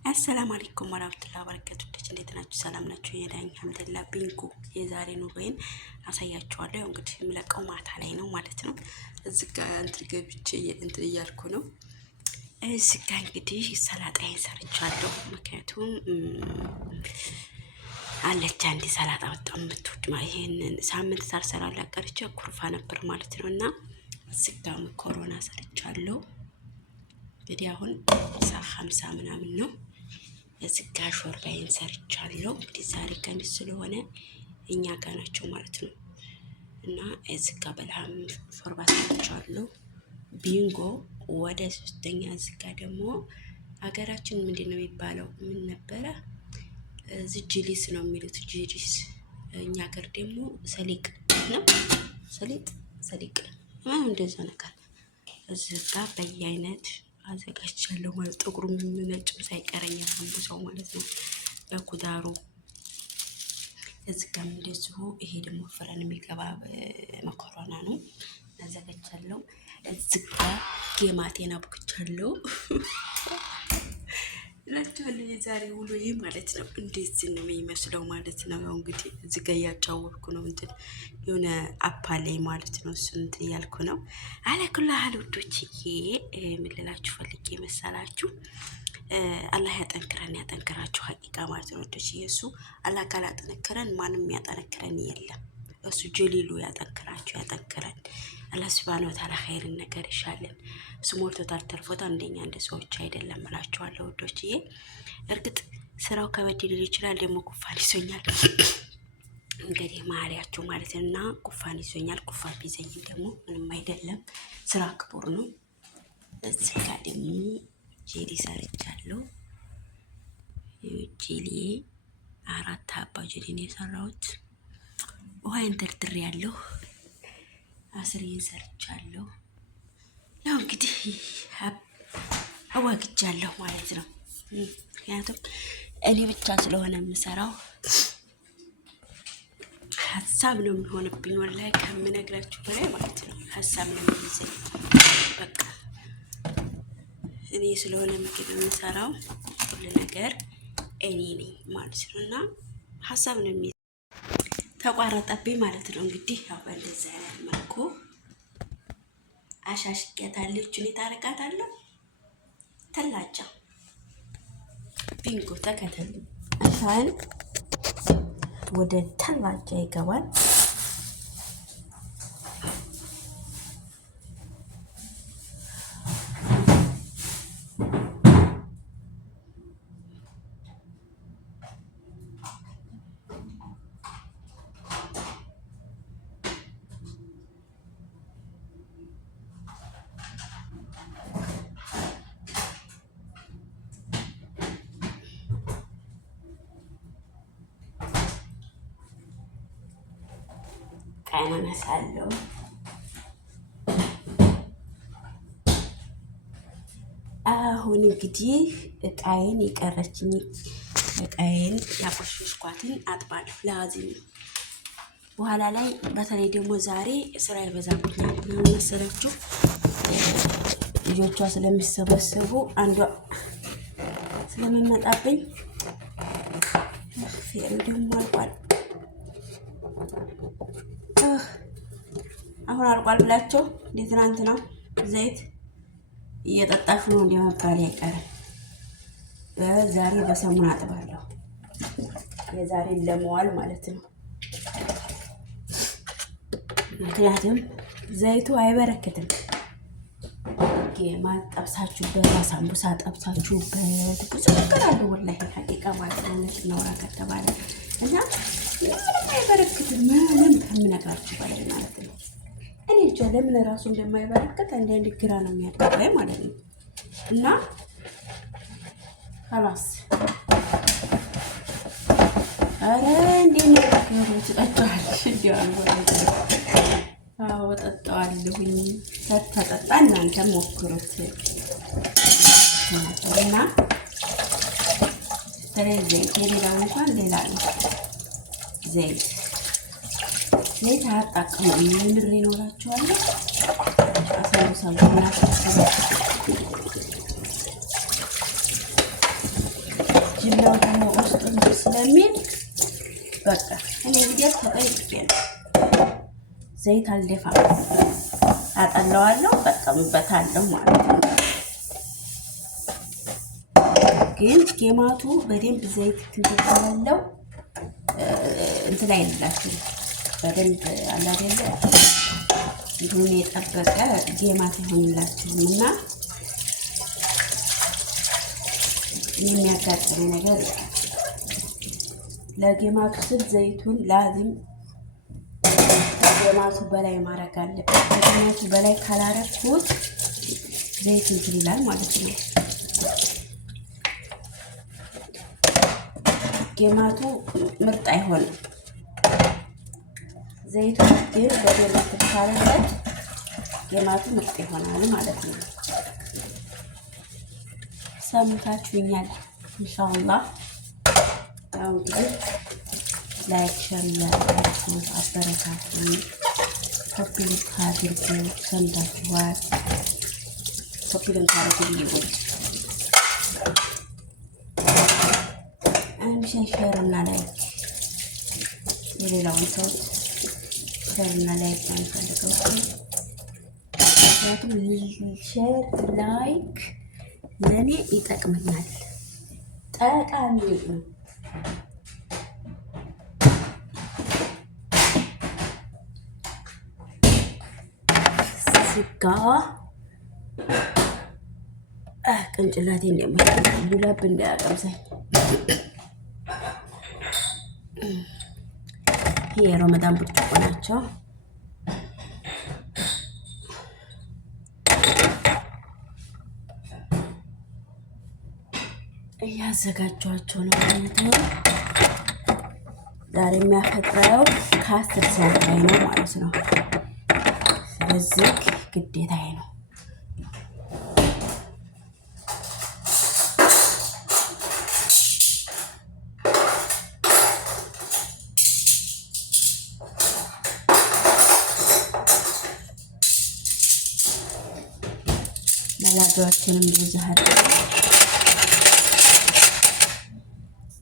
አሰላሙ አለይኩም ወራህመቱላሂ ወበረካቱ። እንዴት ናችሁ? ሰላም ናችሁ? የዳኝ አልሐምዱሊላህ። ቢንጎ የዛሬ ኑሮዬን አሳያችኋለሁ። እንግዲህ የምለቀው ማታ ላይ ነው ማለት ነው። እዚህ ጋር እንትን ገብቼ እንትን እያልኩ ነው። እዚህ ጋር እንግዲህ ሰላጣዬን ሰርቻለሁ። ምክንያቱም አለች አንዴ ሰላጣ በጣም የምትወድ ማለት ይሄንን ሳምንት ሳልሰራላት ቀርቼ ኩርፋ ነበር ማለት ነው። እና እዚህ ጋር መኮሮና ሰርቻለሁ። እንግዲህ አሁን 50 ምናምን ነው። የዝጋ ሾርባዬን ሰርቻለሁ። እንግዲህ ዛሬ ከንስ ስለሆነ እኛ ጋር ናቸው ማለት ነው። እና የዝጋ በልሃም ሾርባ ሰርቻለሁ። ቢንጎ ወደ ሶስተኛ ዝጋ ደግሞ አገራችን ምንድነው የሚባለው? ምን ነበረ? ዝጅሊስ ነው የሚሉት። ጅሊስ እኛ ሀገር ደግሞ ሰሊቅ ነው። ሰሊቅ እንደዛ ነገር ዝጋ በየአይነት አዘጋጅቻለሁ ማለት ጥቁሩም ነጭም ሳይቀረኝ ሰው ማለት ነው። በኩዳሩ እዚህ ጋር እንደዚሁ ይሄ ደግሞ ፍረን የሚገባ መኮሮና ነው አዘጋጅቻለሁ። እዚህ ጋር ጌማቴን አብኩቻለሁ እላችኋለሁ። የዛሬ ውሎዬ ማለት ነው እንደዚህ ነው የሚመስለው ማለት ነው። ያው እንግዲህ እዚህ ጋር እያጫወትኩ ነው እንትን የሆነ አፓላይ ማለት ነው። እሱን እንትን እያልኩ ነው። አለኩላህ ውዶችዬ ምን ልላችሁ ፈልጌ መሰላችሁ? አላህ ያጠንክራችሁ ሀቂቃ ማለት ነው ውዶችዬ። እሱ አላህ ካላጠነከረን ማንም ያጠነክረን የለም። እሱ ጀሊሉ ያጠንክረን። አላህ ሱብሃነሁ ወተዓላ ኸይርን ነገር ይሻለን። እሱ ሞልቶታል ተርፎታል። እንደኛ እንደ ሰዎች አይደለም እላችኋለሁ ውዶችዬ። እርግጥ ስራው ከበድ ሊል ይችላል። ደግሞ ጉፋን ይዞኛል እንግዲህ ማሪያችሁ ማለት እና ጉፋን ይዞኛል። ጉፋን ቢዘኝ ደግሞ ምንም አይደለም፣ ስራ ክቡር ነው። እዚህ ጋር ደግሞ ጄሊ ሰርቻለሁ። ጄሊ 4 ሀባ ጄሊ ነው የሰራሁት። ውሃዬን ደርድሬያለሁ። አስሬን ሰርቻለሁ። ያው እንግዲህ አዋግጃለሁ ማለት ነው። ምክንያቱም እኔ ብቻ ስለሆነ የምሰራው ሀሳብ ነው የሚሆንብኝ። ወላሂ ከምነግራችሁ በላይ ማለት ነው ሀሳብ ነው የሚይዘኝ። በቃ እኔ ስለሆነ ምግብ የምሰራው ሁሉ ነገር እኔ ነኝ ማለት ነው። እና ሀሳብ ነው የሚይዘኝ። ተቋረጠብኝ ማለት ነው። እንግዲህ ያው በእንደዚህ አይነት መልኩ አሻሽቄታለሁ። እኔ ታረቃታለሁ። ተላጫ ቢንጎ ተከተል አሻን ወደ ተላጫ ይገባል። ካናነሳለሁ አሁን እንግዲህ እቃዬን ያቆሸሽኳትን አጥባለሁ። ላዚም በኋላ ላይ በተለይ ደግሞ ዛሬ ስራ ይበዛብኛል። ምን መሰላችሁ? ልጆቿ ስለሚሰበሰቡ አንዷ ስለምመጣብኝ ደግሞ አልቋል። አሁን አልቋል ብላቸው እንደ ትናንት ነው ዘይት እየጠጣሹ ነው እንደመባል አይቀርም። ዛሬ በሰሙን አጥባለሁ። የዛሬን ለመዋል ማለት ነው። ምክንያቱም ዘይቱ አይበረክትም። ማጠብሳችሁበት ሳምቡሳ ጠብሳችሁበት ብዙ ነገር አለ ወላሂ ሀቂቃ ማለት ነው። እናውራ ከተባለ እና ምንም አይበረክትም። ምንም ከምነግራችሁ በላይ ማለት ነው። እኔ እንጃ ለምን ራሱ እንደማይበረክት አንዳንድ ግራ ነው የሚያጋባኝ ማለት ነው። እና خلاص አረ እንዴት ነው ትጠጣለሽ? አዎ እጠጣዋለሁኝ። ተጠጣ እናንተ ሞክሩት እና ዘይት የሌላው እንኳን ሌላ ነው። ዘይት አጣቅሙ ምንድን ነው ይኖራችኋል። አሳውሳለሁ እና ጅላው ደግሞ ውስጡ ስለሚል በቃ እኔ እንግዲህ ተጠይቄ ነው ዘይት አልደፋም። አጠለዋለሁ እጠቀምበታለሁ ማለት ነው። ግን ጌማቱ በደንብ ዘይት ትንተባለው እንትን አይደላችሁ በደንብ አለ አይደለ እንትን የጠበቀ ጌማት ይሆንላችሁም እና የሚያጋጥመው ነገር ለጌማቱ ስል ዘይቱን ላዝም ከጌማቱ በላይ ማድረግ አለበት። ከጌማቱ በላይ ካላረኩት ዘይት እንትን ይላል ማለት ነው። ጌማቱ ምርጥ አይሆንም። ዘይቱ ግን በደንብ ትካረበት ጌማቱ ምርጥ ይሆናል ማለት ነው። ሰምታችሁኛል ኢንሻአላህ። ያው እንግዲህ ላይክ ሸር ያደርጉ አበረታቱኝ። ኮፒ ሊንክ አድርጉ። ሰምታችኋል። ኮፒ ሊንክ አድርጉ ይሁን ሸር እና ላይክ የሌላውን ሰው ሸር እና ላይክ አንፈልገው። ምክንያቱም ሸር ላይክ ለኔ ይጠቅመኛል፣ ጠቃሚ ነው። ስጋ ቅንጭላቴ እንደሚሉላብ እንዳያቀምሰኝ። ይሄ የረመዳን ብርጭቆ ናቸው። እያዘጋጇቸው ነው ማለት ነው። ዛሬ የሚያፈጥረው ከ10 ሰዓት ላይ ነው ማለት ነው። ስለዚህ ግዴታዬ ነው። መላጋዎችንም ብዙሃን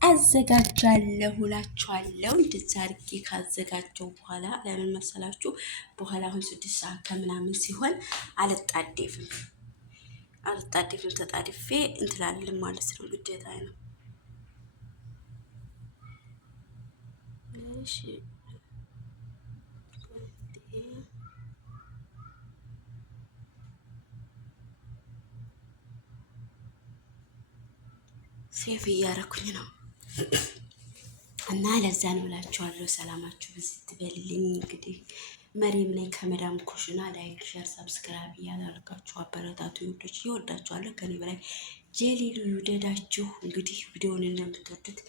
አዘጋጃለሁ እላችኋለሁ። እንደዛ አድርጌ ካዘጋጀው በኋላ ለምን መሰላችሁ? በኋላ አሁን 6 ሰዓት ከምናምን ሲሆን አልጣደፍም ተጣድፌ እንትላለን ማለት ነው። ግዴታ ነው። እሺ ሴፍ እያረኩኝ ነው እና ለዛ ነው እላችኋለሁ። ሰላማችሁ ብዝት ትበልልኝ። እንግዲህ መሪም ላይ ከመዳም ኩሽና ላይክ ሸር ሰብስክራይብ እያላረጋችሁ አበረታቱ። ይወዶች ይወዳችኋለሁ። ከኔ በላይ ጀሊሉ ይውደዳችሁ። እንግዲህ ቪዲዮውን እንደምትወዱት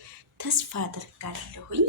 ተስፋ አድርጋለሁኝ።